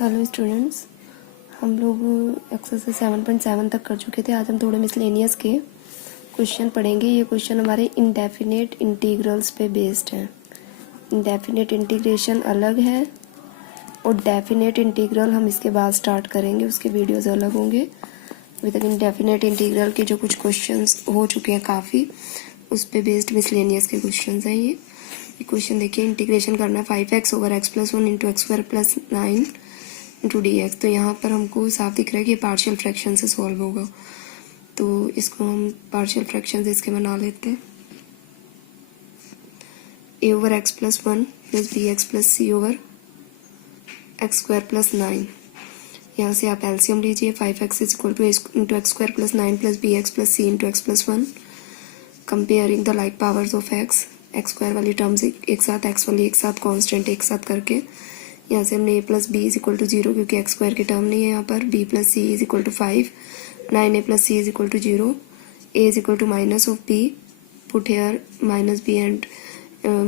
Hello students, हम लोग exercise 7.7 तक कर चुके थे। आज हम थोड़े मिसलेनियस के क्वेश्चन पढ़ेंगे। ये क्वेश्चन हमारे इंडेफिनेट इंटीग्रल्स पे बेस्ड है। इंडेफिनेट इंटीग्रेशन अलग है और डेफिनेट इंटीग्रल हम इसके बाद स्टार्ट करेंगे, उसके वीडियोस अलग होंगे। अभी तक इंडेफिनेट इंटीग्रल के जो कुछ क्वेश्चंस हो चुके हैं काफ़ी, उस पे बेस्ड मिसलेनियस के क्वेश्चंस हैं। ये क्वेश्चन देखिए, इंटीग्रेशन करना है 5x over x plus 1 into x square plus 9 into d x. तो यहाँ पर हमको साफ दिख रहा है कि पार्शियल फ्रैक्शन से सॉल्व होगा, तो इसको हम पार्शियल फ्रैक्शन से इसके बना लेते हैं। a over x plus 1 plus B x plus C over x square plus 9। यहाँ से आप एलसीएम लीजिए। 5x is equal to into x square plus 9 plus B x plus C into x plus 1। Comparing the like powers of x square वाली terms एक साथ, x वाली एक साथ, कॉन्स्टेंट एक साथ करके यहाँ से हमने a plus B is equal to 0 क्योंकि एक्स स्क्वायर की टर्म नहीं है यहाँ पर। b plus C is equal to 5, 9a plus C is equal to 0, a is equal to minus of b, put here minus b and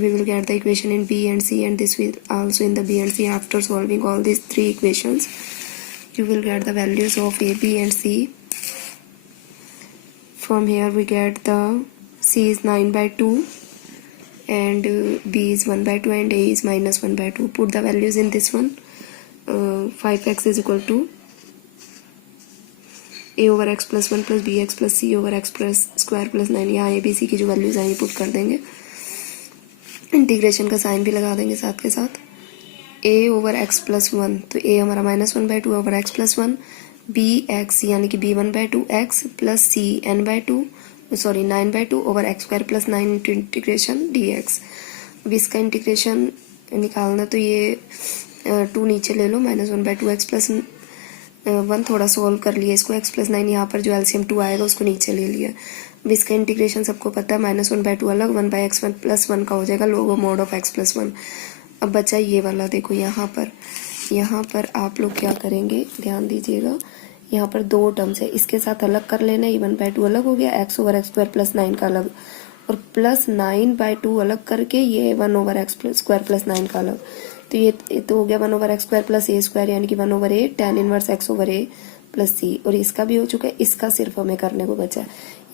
we will get the equation in b and c, and this will also in the b and c. After solving all these three equations you will get the values of a, b and c. From here we get the c is 9/2 and b is 1/2 and a is minus 1/2. Put the values in this one. 5x is equal to a over x plus 1 plus bx plus c over x plus square plus 9। यहाँ a b c की जो values आएंगी put कर देंगे, integration का sign भी लगा देंगे साथ के साथ। a ओवर x प्लस 1, तो a हमारा minus 1/2 over x plus 1, bx यानी कि b 1/2 x plus c n/2 9/2 over x square plus 9 into integration D x. अब इसका इंटीग्रेशन निकालना, तो ये 2 नीचे ले लो, माइनस 1/2 एक्स प्लस 1 थोड़ा सॉल्व कर लिया इसको, एक्स प्लस 9 यहाँ पर जो एलसीएम 2 आएगा उसको नीचे ले लिया। अब इसका इंटीग्रेशन सबको पता है, माइनस 1/2 अलग, 1/x प्लस 1 का हो जाएगा लोगो मोड ऑफ एक्स प्लस 1। अब बचा ये वाला, देखो यहाँ पर आप लोग क्या करेंगे, ध्यान दीजिएगा। यहाँ पर दो टर्म्स है, इसके साथ अलग कर लेना। ये 1/2 अलग हो गया, x over x square plus 9 का अलग, और प्लस 9/2 अलग करके ये 1 ओवर एक्स स्क्वायर प्लस 9 का अलग। तो ये तो हो गया 1 ओवर एक्स स्क्वायर प्लस ए स्क्वायर यानी कि 1 ओवर ए tan इनवर्स x ओवर ए प्लस सी। और इसका भी हो चुका है, इसका सिर्फ हमें करने को बचा है,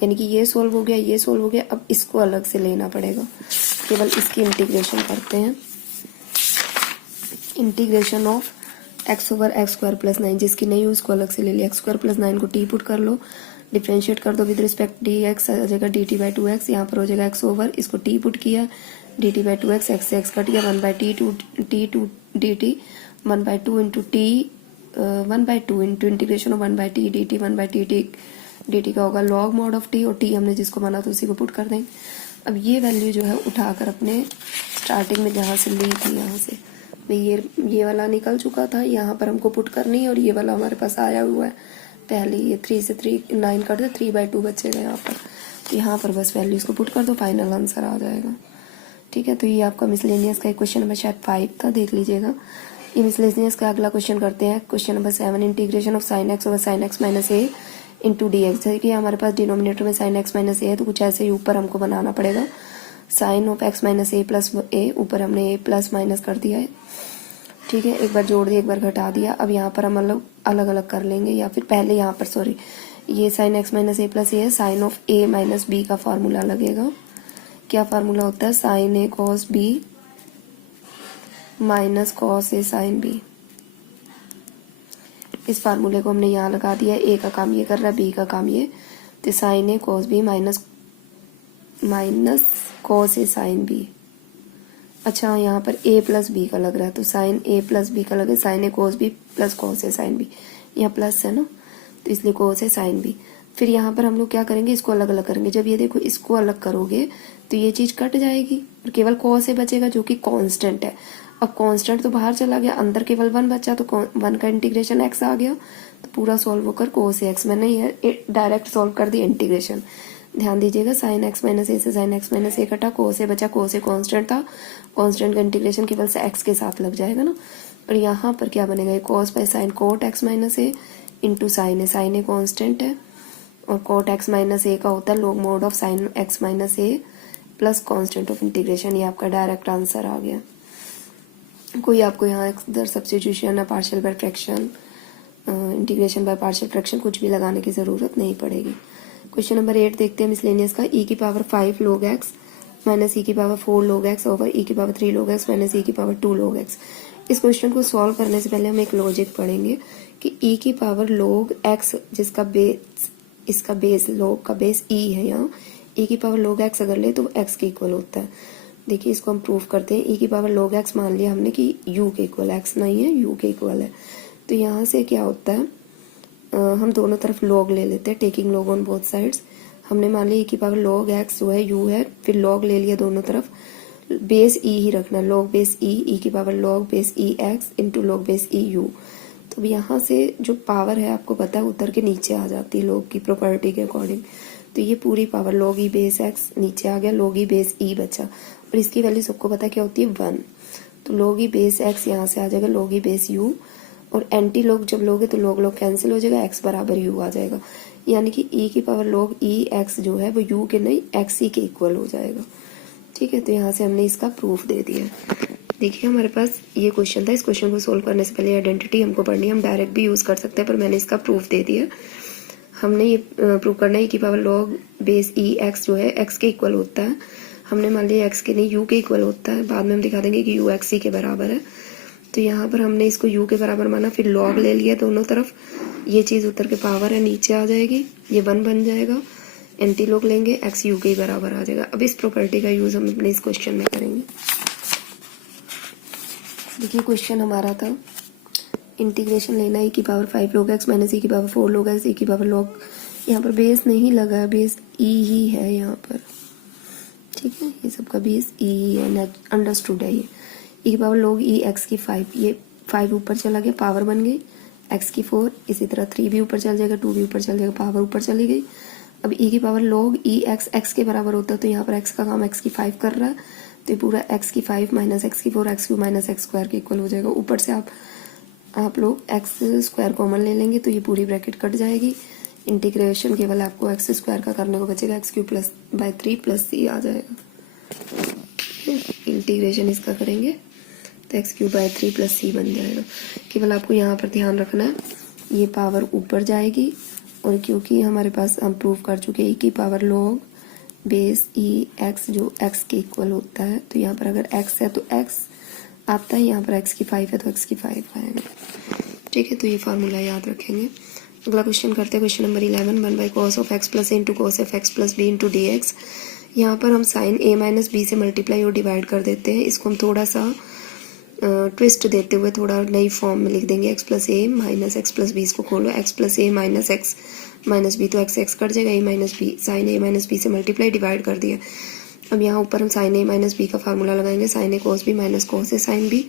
यानी कि ये सोल्व हो गया, ये सोल्व हो गया। अब इसको अलग से लेना पड़ेगा, केवल इसकी इंटीग्रेशन करते हैं। Integration of x over x square plus 9, जिसकी नहीं हो उसको अलग से ले लिया। एक्स स्क्वायर प्लस 9 को टी पुट कर लो, डिफ्रेंशिएट कर दो विद रिस्पेक्ट डी एक्स, आ जाएगा डी टी बाई 2x। यहाँ पर हो जाएगा एक्स ओवर, इसको टी पुट किया, D T by 2x, x से एक्स कट गया, 1/t two D T, 1/2 into T, 1/2 into integration of 1/t D T, 1/t D T का होगा लॉग मॉड ऑफ टी, और टी हमने जिसको माना तो उसी को पुट कर देंगे। अब ये वैल्यू जो है उठाकर अपने स्टार्टिंग में जहाँ से ली थी, यहाँ से ये वाला निकल चुका था, यहाँ पर हमको पुट करनी है, और ये वाला हमारे पास आया हुआ है पहले। ये 3 से 9 कर दे, 3/2 बचेगा यहाँ पर। तो यहाँ पर बस वैल्यूज को पुट कर दो, फाइनल आंसर आ जाएगा। ठीक है, तो ये आपका मिसलेनियस का एक क्वेश्चन नंबर शायद 5 था, देख लीजिएगा। ये मिसलेनियस का अगला क्वेश्चन करते हैं, question number 7। Integration of sine x over sine x minus a into d x. जैसे कि हमारे पास डिनोमिनेटर में साइन एक्स माइनस ए है, तो कुछ ऐसे ही ऊपर हमको बनाना पड़ेगा। Sine of x minus A plus a, ऊपर हमने ए प्लस माइनस कर दिया है। ठीक है, एक बार जोड़ दिया, एक बार घटा दिया। अब यहाँ पर हम अलग अलग कर लेंगे, या फिर पहले यहाँ पर सॉरी, ये sine x minus A plus A है, sine of A minus B का फार्मूला लगेगा। क्या फार्मूला होता है, sine A cos B minus cos A sine B. इस फार्मूले को हमने यहाँ लगा दिया, ए का काम ये कर रहा है, बी का काम ये, तो sign A cos B minus cos A sine B. अच्छा, यहाँ पर a प्लस बी का लग रहा है, तो साइन a प्लस बी का लगे, साइन ए कोस बी प्लस कोस ए साइन बी। यहाँ प्लस है ना, तो इसलिए कोस ए साइन बी। फिर यहाँ पर हम लोग क्या करेंगे, इसको अलग अलग करेंगे। जब ये देखो इसको अलग करोगे तो ये चीज कट जाएगी और केवल कोस ए बचेगा जो कि कांस्टेंट है। अब कांस्टेंट तो बाहर चला गया, अंदर केवल 1 बचा, तो 1 का इंटीग्रेशन x आ गया, तो पूरा सॉल्व होकर कोस ए एक्स। मैंने ये डायरेक्ट सॉल्व कर दिया इंटीग्रेशन। ध्यान दीजिएगा, साइन एक्स माइनस ए से साइन एक्स माइनस ए कटा, कोस ए बचा, कोस ए कांस्टेंट था, कांस्टेंट का इंटीग्रेशन केवल से एक्स के साथ लग जाएगा ना। और यहाँ पर क्या बनेगा, cos by sine cot x minus a into sine a constant है, और कोट एक्स माइनस ए का होता है log mod of sine x minus A plus constant of integration. ये आपका डायरेक्ट आंसर आ गया। कोई आपको यहाँ इधर सब्स्टिट्यूशन या partial by fraction, integration by partial fraction कुछ भी लगाने की ज़रूरत नहीं पड़ेगी। क्वेश्चन नंबर 8 देखते हैं मिसलेनियस का। e की power 5 log x minus e की power 4 log x over e की power 3 log x minus e की पावर 2 log x। इस क्वेश्चन को सॉल्व करने से पहले हम एक लॉजिक पढ़ेंगे कि e की पावर log x जिसका बेस, इसका बेस log का बेस e है, यहाँ e की पावर log x अगर ले तो x के इक्वल होता है। देखिए इसको हम प्रूव करते हैं। e की पावर log x मान लिया हमने कि u के इक्वल, x नहीं है u के इक्वल है, तो यहाँ से क्या होता है, हम दोनों तरफ log ले लेते हैं, taking log on both sides. हमने मान लिया e की पावर log x जो है u है, फिर log ले लिया दोनों तरफ, बेस e ही रखना, log बेस e की power log base e x into log base e u। तो यहाँ से जो पावर है आपको पता है उतर के नीचे आ जाती है log की प्रॉपर्टी के अकॉर्डिंग। तो ये पूरी power log e base x नीचे आ गया, log e बेस e बचा, और इसकी वैल्यू सबको पता क्या होती है 1। तो log e बेस x यहाँ से आ जाएगा log e बेस u, और एंटी लॉग जब लोगे तो log log कैंसिल हो जाएगा, x बराबर u आ जाएगा, यानी कि e की पावर log e x जो है वो u के नहीं x ही के इक्वल हो जाएगा। ठीक है, तो यहाँ से हमने इसका प्रूफ दे दिया। देखिए हमारे पास ये क्वेश्चन था, इस क्वेश्चन को सोल्व करने से पहले आइडेंटिटी हमको पढ़नी है, हम डायरेक्ट भी यूज़ कर सकते हैं, पर मैंने इसका प्रूफ दे दिया। हमने ये प्रूव करना है कि power log base e x जो है x के इक्वल होता है। हमने मान लिया x के नहीं u के इक्वल होता है, बाद में हम दिखा देंगे कि u x ही के बराबर है। तो यहाँ पर हमने इसको u के बराबर माना, फिर log ले लिया दोनों तरफ, ये चीज़ उतर के पावर है नीचे आ जाएगी, ये 1 बन जाएगा, एंटी लॉग लेंगे x u के बराबर आ जाएगा। अब इस प्रॉपर्टी का यूज़ हम अपने इस क्वेश्चन में करेंगे। देखिए क्वेश्चन हमारा था इंटीग्रेशन लेना e की power 5 log x minus e की पावर 4 log x e की पावर log, यहाँ पर बेस नहीं लगा है, बेस e ही है यहाँ पर। ठीक है, ये सबका बेस e ही है, अंडरस्टूड है ये। e की पावर log e x की 5, ये 5 ऊपर चला गया, पावर बन गई, x की 4, इसी तरह 3 भी ऊपर चल जाएगा, 2 भी ऊपर चल जाएगा, पावर ऊपर चली गई। अब e की power log e x x के बराबर होता है, तो यहाँ पर x का काम x की 5 कर रहा है, तो ये पूरा x की 5 माइनस x की 4 x cube minus x square के इक्वल हो जाएगा। ऊपर से आप लोग x स्क्वायर कॉमन ले लेंगे तो ये पूरी ब्रैकेट कट जाएगी। इंटीग्रेशन केवल आपको x स्क्वायर का करने को बचेगा, x cube plus by 3 plus c आ जाएगा। इंटीग्रेशन इसका करेंगे तो x cube by 3 plus c बन जाएगा। केवल आपको यहाँ पर ध्यान रखना है, ये पावर ऊपर जाएगी, और क्योंकि हमारे पास हम प्रूव कर चुके हैं e की power log base e x जो x के इक्वल होता है, तो यहाँ पर अगर x है तो x आता है, यहाँ पर x की 5 है तो x की 5 आएगा। ठीक है, तो ये फार्मूला याद रखेंगे। अगला क्वेश्चन करते हैं, question number 11, 1 by cos of x plus a into cos of x plus b into d x. यहाँ पर हम साइन a माइनस बी से मल्टीप्लाई और डिवाइड कर देते हैं। इसको हम थोड़ा सा ट्विस्ट देते हुए थोड़ा नई फॉर्म में लिख देंगे, x plus a minus x plus b. इसको खोलो, x plus a minus x minus b, तो x x कट जाएगा, a minus b, sine a minus b से मल्टीप्लाई डिवाइड कर दिया। अब यहाँ ऊपर हम साइन a माइनस बी का फार्मूला लगाएंगे, sine a cos B minus cos A sine b,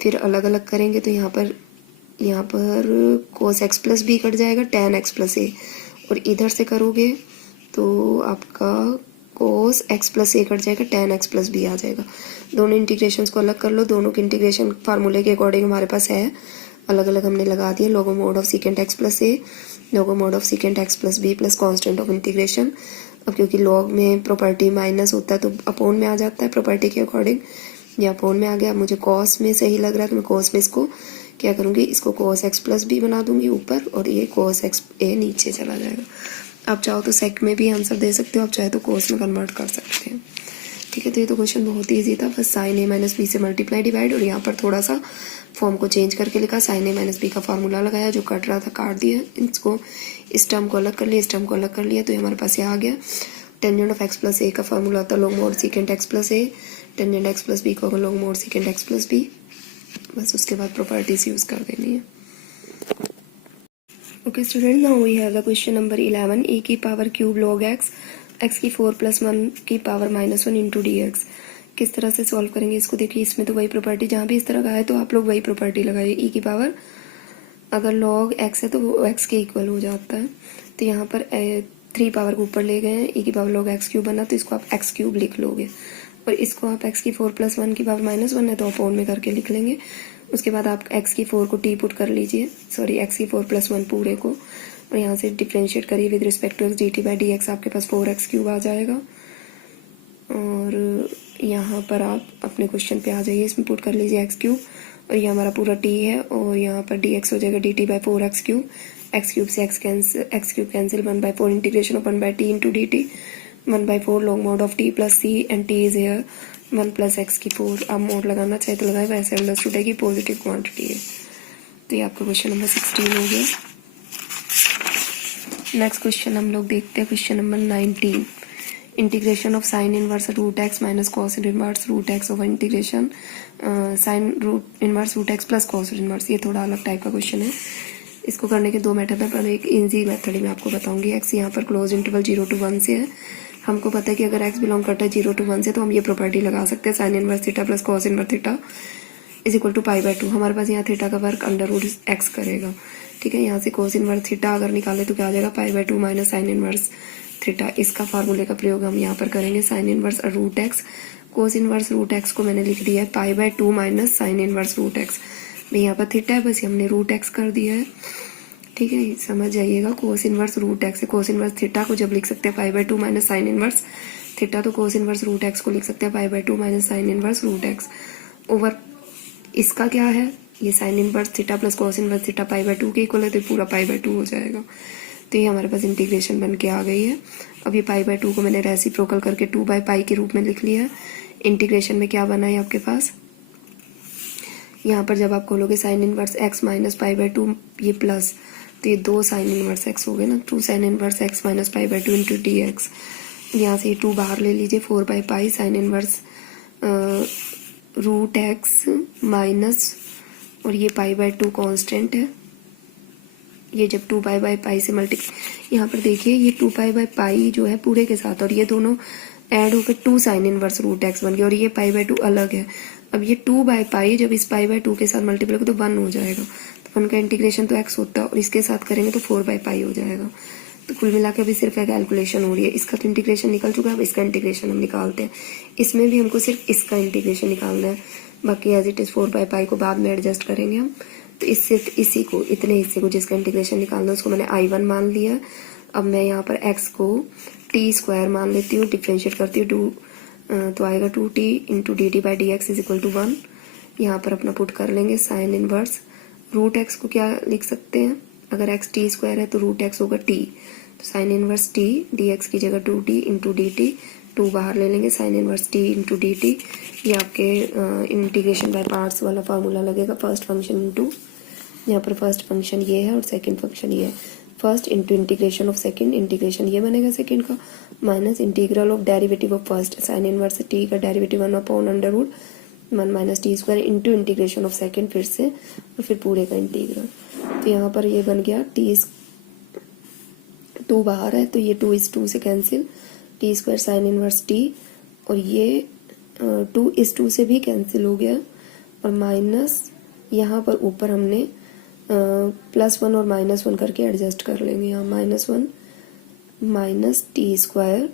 फिर अलग अलग करेंगे तो यहाँ पर cos x plus b cut जाएगा, tan x प्लस ए, और इधर से करोगे तो आपका cos x प्लस ए कट जाएगा, tan x प्लस बी आ जाएगा। दोनों इंटीग्रेशंस को अलग कर लो, दोनों के इंटीग्रेशन फार्मूले के अकॉर्डिंग हमारे पास है, अलग अलग हमने लगा दिया। Log mod of secant x plus a, log mod of secant x plus b plus constant of integration. अब क्योंकि लॉग में प्रॉपर्टी माइनस होता है तो अपोन में आ जाता है प्रॉपर्टी के अकॉर्डिंग, या अपोन में आ गया। मुझे कॉस में सही लग रहा है तो मैं कॉस में इसको क्या करूँगी, इसको cos x प्लस बी बना दूंगी ऊपर, और ये cos x ए नीचे चला जाएगा। आप चाहो तो सेक में भी आंसर दे सकते हो, आप चाहे तो cos में कन्वर्ट कर सकते हैं। ठीक है, तो ये तो क्वेश्चन बहुत ही ईजी था, बस साइन ए माइनस बी से मल्टीप्लाई डिवाइड, और यहाँ पर थोड़ा सा फॉर्म को चेंज करके लिखा, साइन ए माइनस बी का फार्मूला लगाया, जो कट रहा था काट दिया, इसको इस टर्म को अलग कर लिया, इस टर्म को अलग कर लिया, तो ये हमारे पास ये आ गया। Tangent of x plus a का फार्मूला होता है log mod secant x plus a, tangent x plus b को log mod secant x plus b, बस उसके बाद प्रॉपर्टीज यूज कर देनी है। Okay student, now we have the question number 11, a की पावर क्यूब लॉग x की 4 plus 1 की power minus 1 into d x. किस तरह से सॉल्व करेंगे इसको, देखिए इसमें तो वही प्रॉपर्टी, जहाँ भी इस तरह का है तो आप लोग वही प्रॉपर्टी लगाइए। e की पावर अगर log x है तो वो x के इक्वल हो जाता है, तो यहाँ पर 3 पावर को ऊपर ले गए हैं, e की पावर log x क्यूब बना, तो इसको आप x क्यूब लिख लोगे, और इसको आप x की 4 प्लस 1 की पावर माइनस 1 है तो अपोन में करके लिख लेंगे। उसके बाद आप x की 4 को टी पुट कर लीजिए, सॉरी x की 4 प्लस 1 पूरे को, और यहाँ से डिफ्रेंशिएट करिए with respect to x dt by d x, आपके पास 4x क्यूब आ जाएगा। और यहाँ पर आप अपने क्वेश्चन पे आ जाइए, इसमें पुट कर लीजिए एक्स क्यूब और ये हमारा पूरा टी है और यहाँ पर डी एक्स हो जाएगा D T by 4x³ x cube से x cube cancel 1/4 integration of 1/t into d t 1/4 log mod of t plus c and t is here 1 + x⁴। आप मोड लगाना चाहे तो लगाए, वैसे अंडरस्टूड है कि पॉजिटिव क्वांटिटी है। तो ये आपका क्वेश्चन नंबर 16 हो गया। नेक्स्ट क्वेश्चन हम लोग देखते हैं, question number 19। Integration of sine inverse root x minus cos inverse root x over integration sine root inverse root x plus cos inverse. ये थोड़ा अलग टाइप का क्वेश्चन है। इसको करने के दो मेथड है, पर एक इजी मेथड ही मैं आपको बताऊंगी। एक्स यहाँ पर क्लोज इंटरवल 0 to 1 से है। हमको पता है कि अगर एक्स बिलोंग करता है 0 to 1 से, तो हम ये प्रॉपर्टी लगा सकते हैं sine inverse theta plus cos inverse theta is equal to π/2। हमारे पास यहाँ थीटा का वर्क अंडर रूट एक्स करेगा, ठीक है। यहाँ से कोस इनवर्स थीटा अगर निकाले तो क्या आ जाएगा, π/2 माइनस साइन इनवर्स थीटा। इसका फार्मूले का प्रयोग हम यहाँ पर करेंगे, sine inverse root x. Cos inverse root x को मैंने लिख दिया है π/2 minus sine inverse root x. यहाँ पर थीटा है, बस हमने रूट एक्स कर दिया है, ठीक है। समझ जाइएगा, कोस इनवर्स रूट एक्स है। कोस इनवर्स थीटा को जब लिख सकते हैं π/2 माइनस साइन इनवर्स थीटा, तो कोस इनवर्स रूट एक्स को लिख सकते हैं π/2 minus sine inverse root x over इसका क्या है, ये sine inverse theta plus cos inverse theta π/2 के इक्वल है, तो पूरा π/2 हो जाएगा। तो ये हमारे पास इंटीग्रेशन बन के आ गई है। अब ये π/2 को मैंने रेसिप्रोकल करके 2/π के रूप में लिख लिया है। इंटीग्रेशन में क्या बना है आपके पास, यहाँ पर जब आप खोलोगे साइन इनवर्स x माइनस π/2 ये प्लस, तो ये 2 साइन इनवर्स x हो गए ना, 2 sine inverse x minus π/2 into d x. यहाँ से ये 2 बाहर ले लीजिए, 4/π sine inverse root x minus, और ये π/2 कांस्टेंट है। ये जब 2π/π से मल्टीप्लाई, यहाँ पर देखिए ये 2π/π जो है पूरे के साथ, और ये दोनों ऐड होकर 2 साइन इनवर्स रूट एक्स बन गया, और ये π/2 अलग है। अब ये 2/π जब इस π/2 के साथ मल्टीप्लाई करो तो 1 हो जाएगा, तो 1 का इंटीग्रेशन तो x होता है, और इसके साथ करेंगे तो 4/π हो जाएगा। तो कुल मिला के अभी सिर्फ एक कैलकुलेशन हो रही है। इसका तो इंटीग्रेशन निकल चुका है, अब इसका इंटीग्रेशन हम निकालते हैं। इसमें भी हमको सिर्फ इसका इंटीग्रेशन निकालना है, बाकी एज इट इज 4/π को बाद में एडजस्ट करेंगे हम। तो इससे इसी को, इतने हिस्से को जिसका इंटीग्रेशन निकालना है उसको मैंने I1 मान लिया। अब मैं यहाँ पर x को t² मान लेती हूँ, डिफ्रेंशिएट करती हूँ, तो आएगा 2t into d T by d x is equal to 1। यहाँ पर अपना पुट कर लेंगे साइन इनवर्स रूट एक्स को क्या लिख सकते हैं, अगर x t² है तो रूट एक्स होगा t, तो sine inverse t D x की जगह 2t इंटू डी टी, 2 बाहर ले लेंगे, sine inverse t into d T. ये आपके इंटीग्रेशन बाय पार्ट्स वाला फार्मूला लगेगा, फर्स्ट फंक्शन इंटू, यहाँ पर फर्स्ट फंक्शन ये है और सेकंड फंक्शन ये है। First into integration of second, integration ये बनेगा सेकंड का, minus integral of derivative of first, sine inverse t का derivative 1/√1 minus t² into integration of second फिर से, और फिर पूरे का इंटीग्रल। तो यहाँ पर ये बन गया t2 बाहर है तो ये 2 इस 2 से cancel, t² sine inverse t, और ये 2 इस 2 से भी कैंसिल हो गया, और माइनस यहाँ पर ऊपर हमने +1 और -1 करके एडजस्ट कर लेंगे। यहाँ -1 माइनस t²,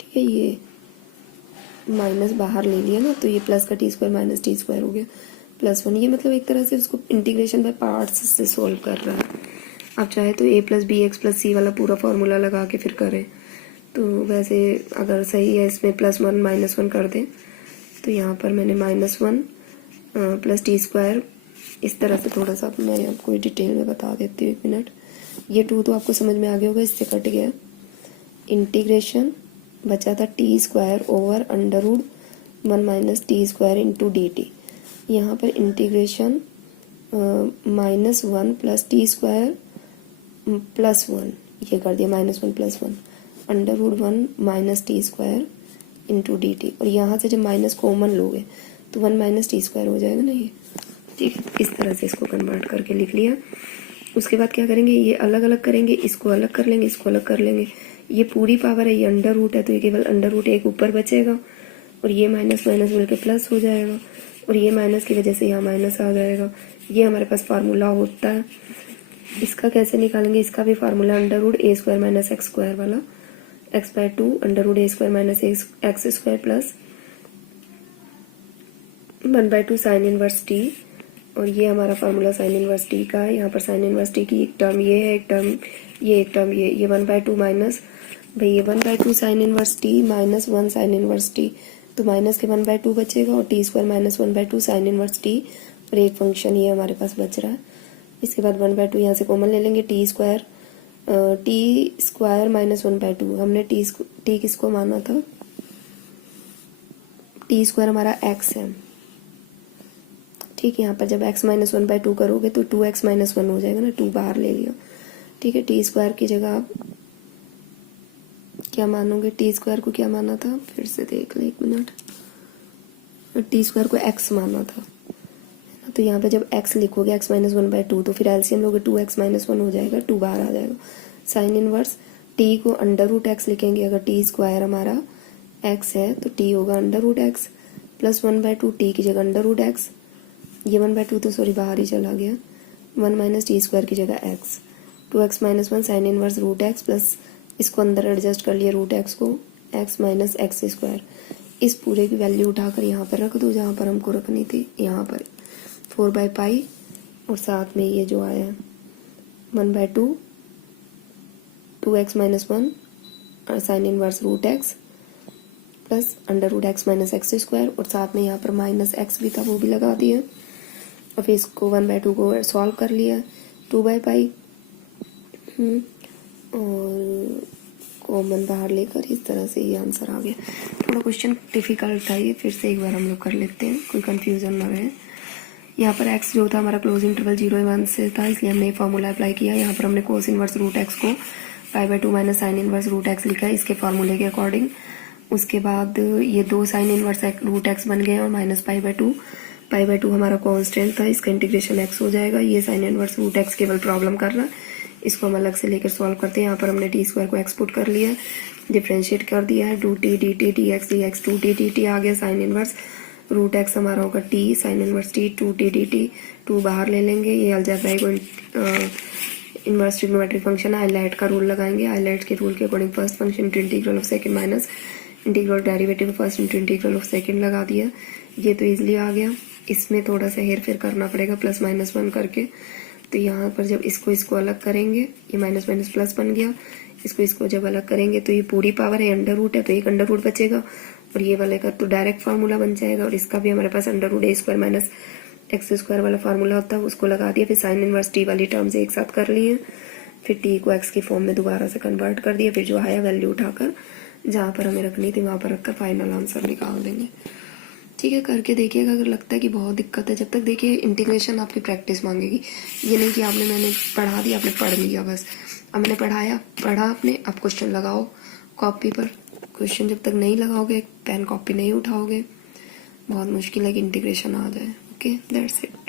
ठीक है, ये माइनस बाहर ले लिया ना, तो ये प्लस का t² माइनस t² हो गया +1। ये मतलब एक तरह से उसको इंटीग्रेशन बाय पार्ट्स से सोल्व कर रहा है। आप चाहे तो a + bx + c वाला पूरा फॉर्मूला लगा के फिर करें, तो वैसे अगर सही है इसमें +1 -1 कर दें, तो यहाँ पर मैंने -1 प्लस t² इस तरह से थोड़ा सा मैं आपको डिटेल में बता देती हूँ, 1 मिनट। ये 2 तो आपको समझ में आ गया होगा, इससे कट गया। इंटीग्रेशन बचा था t² over √1 minus t² into d T. यहाँ पर इंटीग्रेशन -1 प्लस t² +1 ये कर दिया, -1 + 1 √1 minus t² into d T, और यहाँ से जब माइनस कॉमन लोगे तो 1 माइनस t² हो जाएगा ना ये, ठीक है। इस तरह से इसको कन्वर्ट करके लिख लिया। उसके बाद क्या करेंगे, ये अलग अलग करेंगे, इसको अलग कर लेंगे, इसको अलग कर लेंगे। ये पूरी पावर है, ये √ है, तो ये केवल √1 ऊपर बचेगा, और ये माइनस माइनस मिलकर प्लस हो जाएगा, और ये माइनस की वजह से यहाँ माइनस आ जाएगा। ये हमारे पास फार्मूला होता है। इसका कैसे निकालेंगे, इसका भी फार्मूला √a² माइनस x² वाला, x/2 √a² minus x² plus 1/2 sine inverse t, और ये हमारा फार्मूला साइन इनवर्स t का है। यहाँ पर साइन इनवर्स t की एक टर्म ये है, एक टर्म ये, एक टर्म ये 1/2 माइनस भाई ये 1/2 sign inverse T minus 1 sine inverse T, तो माइनस के 1/2 बचेगा और T square minus 1/2 sign inverse T, और एक फंक्शन ये हमारे पास बच रहा है। इसके बाद 1/2 यहाँ से कॉमन ले लेंगे, टी स्क्वायर माइनस 1/2, हमने टी किसको माना था, टी स्क्वायर हमारा एक्स है, ठीक है। यहाँ पर जब x माइनस 1/2 करोगे तो 2x माइनस 1 हो जाएगा ना, 2 बाहर ले लिया, ठीक है। टी स्क्वायर की जगह आप क्या मानोगे, टी स्क्वायर को क्या माना था, फिर से देख ले 1 मिनट, टी स्क्वायर को x माना था, तो यहाँ पे जब x लिखोगे x माइनस 1/2 तो फिर एलसीएम लोगे 2x माइनस 1 हो जाएगा, 2 बाहर आ जाएगा। साइन इनवर्स t को अंडर रूट x लिखेंगे, अगर टी स्क्वायर हमारा x है तो t होगा under root x plus 1/2, t की जगह अंडर रूट x, ये 1/2 तो सॉरी बाहर ही चला गया, 1 माइनस टी स्क्वायर की जगह x, 2x minus 1 sine inverse root x plus इसको अंदर एडजस्ट कर लिया रूट x को, x माइनस एक्स स्क्वायर। इस पूरे की वैल्यू उठाकर यहाँ पर रख दो जहाँ पर हमको रखनी थी, यहाँ पर 4/पाई, और साथ में ये जो आया 1/2 2x माइनस 1 और sine inverse root x plus under root x minus x square, और साथ में यहाँ पर माइनस x भी था वो भी लगा दिया, और फिर इसको 1/2 को सॉल्व कर लिया 2/पाई, और कॉमन बाहर लेकर इस तरह से ये आंसर आ गया। थोड़ा क्वेश्चन डिफिकल्ट था ये, फिर से एक बार हम लोग कर लेते हैं, कोई कंफ्यूजन ना रहे। यहाँ पर x जो था हमारा क्लोज इंटरवल 0 और 1 से था, इसलिए हमने फॉर्मूला अप्लाई किया। यहाँ पर हमने कोस इनवर्स रूट x को π/2 minus sine inverse root x लिखा है इसके फॉर्मूले के अकॉर्डिंग। उसके बाद ये 2 साइन इनवर्स रूट x बन गए और माइनस π/2 हमारा कॉन्स्टेंट था, इसका इंटीग्रेशन x हो जाएगा। ये साइन इनवर्स रूट x केवल प्रॉब्लम कर रहा है, इसको हम अलग से लेकर सॉल्व करते हैं। यहाँ पर हमने टी स्क्वायर को एक्सपुट कर लिया, डिफ्रेंशिएट कर दिया है, 2t dt dx dx 2t dt आ गया। साइन इनवर्स रूट x हमारा होगा t sine inverse t 2t dt, 2 बाहर ले लेंगे। ये अलजेब्राइक इनवर्स ट्रिग्नोमेट्रिक फंक्शन है, हाईलाइट का रूल लगाएंगे। हाईलाइट के रूल के according first function into integral of second minus integral derivative first into integral of second लगा दिया। ये तो इजिली आ गया, इसमें थोड़ा सा हेर फेर करना पड़ेगा प्लस माइनस 1 करके। तो यहाँ पर जब इसको अलग करेंगे, ये माइनस माइनस प्लस बन गया, इसको जब अलग करेंगे तो ये पूरी पावर है, अंडर रूट है तो एक अंडर रूट बचेगा, और ये वाले का तो डायरेक्ट फार्मूला बन जाएगा, और इसका भी हमारे पास under root a square minus x square वाला फार्मूला होता है, उसको लगा दिया। फिर साइन इनवर्स टी वाली टर्म्स एक साथ कर लिए, फिर टी को एक्स की फॉर्म में दोबारा से कन्वर्ट कर दिया, फिर जो आया वैल्यू उठाकर जहाँ पर हमें रखनी थी वहाँ पर रखकर फाइनल आंसर निकाल देंगे। ठीक है, करके देखिएगा। अगर लगता है कि बहुत दिक्कत है, जब तक देखिए इंटीग्रेशन आपकी प्रैक्टिस मांगेगी, ये नहीं कि मैंने पढ़ा दिया आपने पढ़ लिया बस। अब मैंने पढ़ा आपने, अब क्वेश्चन लगाओ कॉपी पर। क्वेश्चन जब तक नहीं लगाओगे, पेन कॉपी नहीं उठाओगे, बहुत मुश्किल है कि इंटीग्रेशन आ जाए। Okay, that's it.